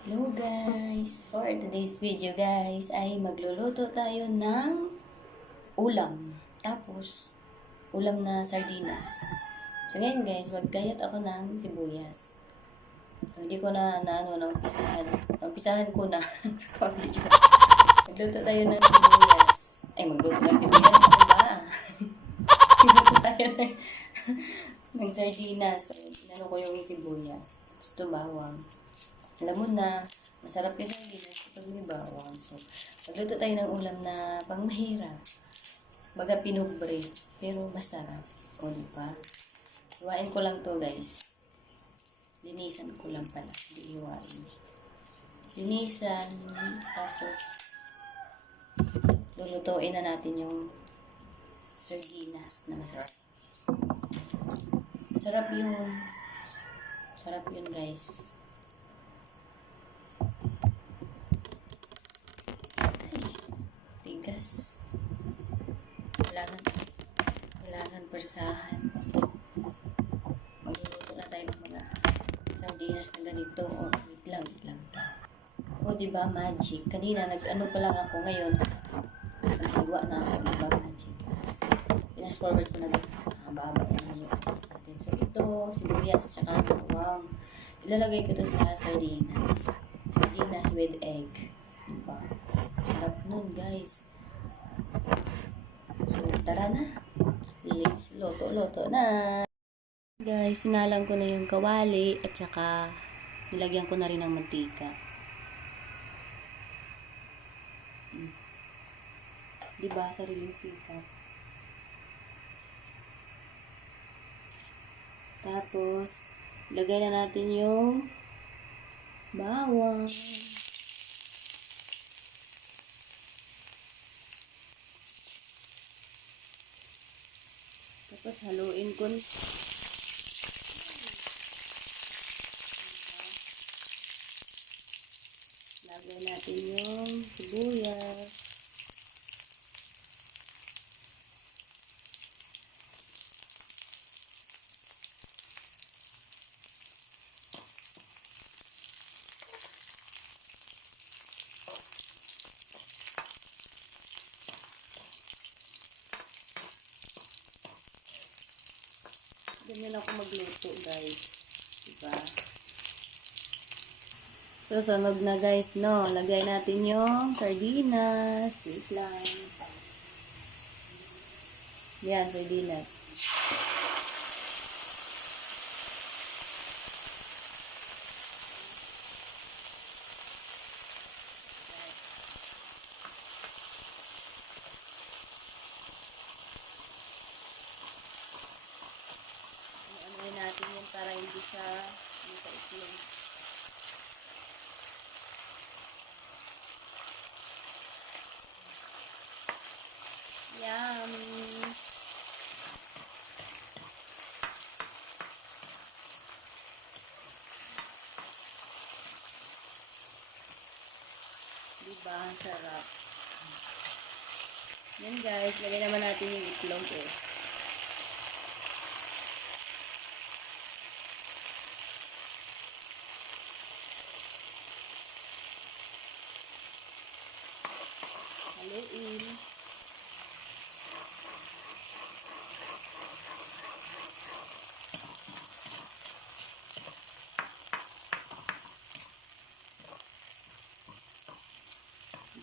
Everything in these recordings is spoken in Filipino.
Hello guys! For today's video guys ay magluluto tayo ng ulam. Tapos, ulam na sardinas. So ngayon guys, maggayat ako ng sibuyas. So, hindi ko naumpisahan. Naumpisahan ko na sa video. Magluto tayo ng sibuyas. Ay, magluto ng sibuyas. Ano ba? Magluto tayo ng sardinas. So, inano ko yung sibuyas. Gusto bawang. Alam mo na, masarap yung sardinas kapag may bawang. So, magluto tayo ng ulam na pang mahirap. Baga pinubre, pero masarap. O, diba? Iwain ko lang to guys. Linisan ko lang pala. Hindi iwain. Linisan, tapos lulutuin na natin yung sardinas na masarap. Masarap yun. Masarap yun guys. Tigas. Kailangan persahan. Magluluto na tayo ng mga sardinas na ganito. O, wait lang. O, diba, magic. Kanina, nag-ano pa lang ako ngayon. Naghiwa na ako, diba, magic. Fast forward ko na dito. Haba-haba naman yung oras natin. So, ito, sibuyas, tsaka bawang. Ilalagay ko ito sa sardinas. Sardinas with egg. Diba? Sarap nun, guys. So, tara na. Let's loto na. Guys, sinalang ko na yung kawali at saka nilagyan ko na rin ng mantika. Diba? Sariling sikap. Tapos, lagay na natin yung bawang. Tapos, haluin ko. Lagay natin yung sibuyas. Ganyan ako magluto, guys. Diba? Susunod na, guys, no? Lagay natin yung sardinas. Wait lang. Yan, sardinas. Ano natin yan para hindi siya itlog. Yummy! Diba? Ang sarap. Yan guys, lagay naman natin yung itlog eh. Haluin.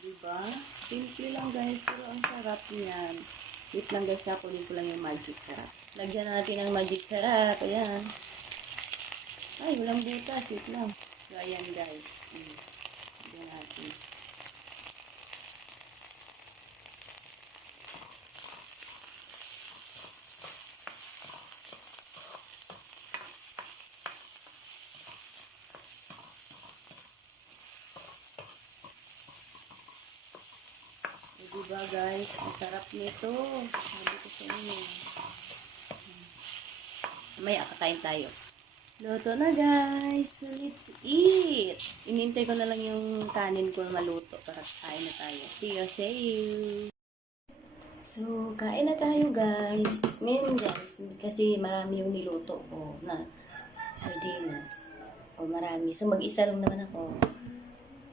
Diba? Simple lang guys, pero ang sarap niyan. Wait lang guys, kunin ko lang yung magic sarap. Lagyan natin ang magic sarap. Ayan. Ay, walang butas. Wait lang. So, ayan guys. Lagyan natin. Diba guys, ang sarap nito. Sabi ko sa inyo. Mamaya kakain tayo. Luto na guys. So let's eat. Inintay ko na lang yung kanin ko maluto para kain na tayo. See you. So, kain na tayo guys. Ngayon guys, kasi marami yung niluto ko na sardinas. O marami. So, mag-isa lang naman ako.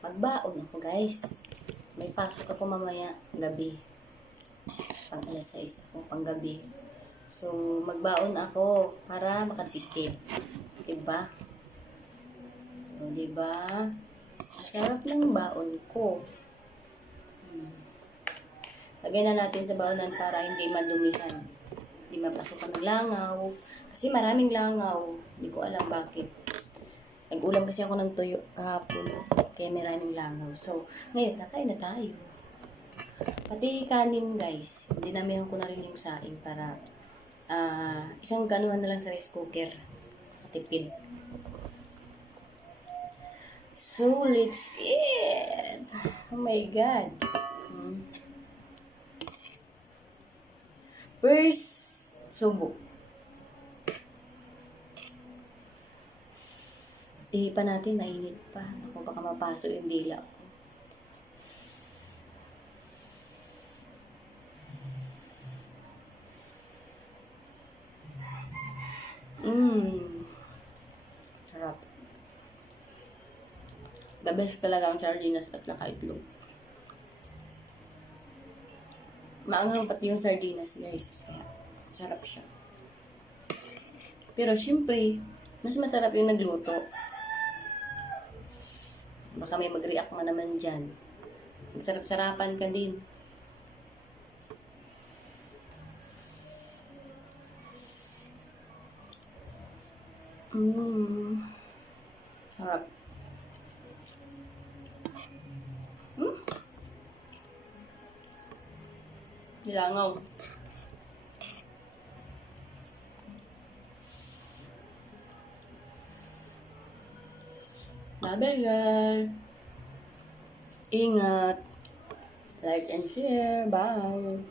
magbaon ako guys. May pasok ako mamaya gabi. Pang alas 6 ako, pang gabi. So, magbaon ako para makatipid. Diba? O, diba? Masarap ng baon ko. Lagay na natin sa baonan para hindi madumihan. Hindi mapasukan ng langaw. Kasi maraming langaw. Hindi ko alam bakit. Nag-ulam kasi ako ng tuyo kahapon. Kaya maraming langaw. So, ngayon, nakain na tayo. Pati kanin, guys. Dinamihan ko na rin yung saing para isang ganuhan na lang sa rice cooker. Katipid. So, let's eat! Oh my God! First, subo. Ihipan natin, mainit pa. Ako baka mapaso yung dila ko. Sarap. The best talaga ang sardinas at nakaitlog. Maanghang pati yung sardinas, guys. Kaya, sarap siya. Pero, syempre, mas masarap yung nagluto. Baka may mag-react man naman dyan. Masarap-sarapan ka din. Sarap. Nilangaw. Bye-bye, girl. Ingat. Like and share. Bye.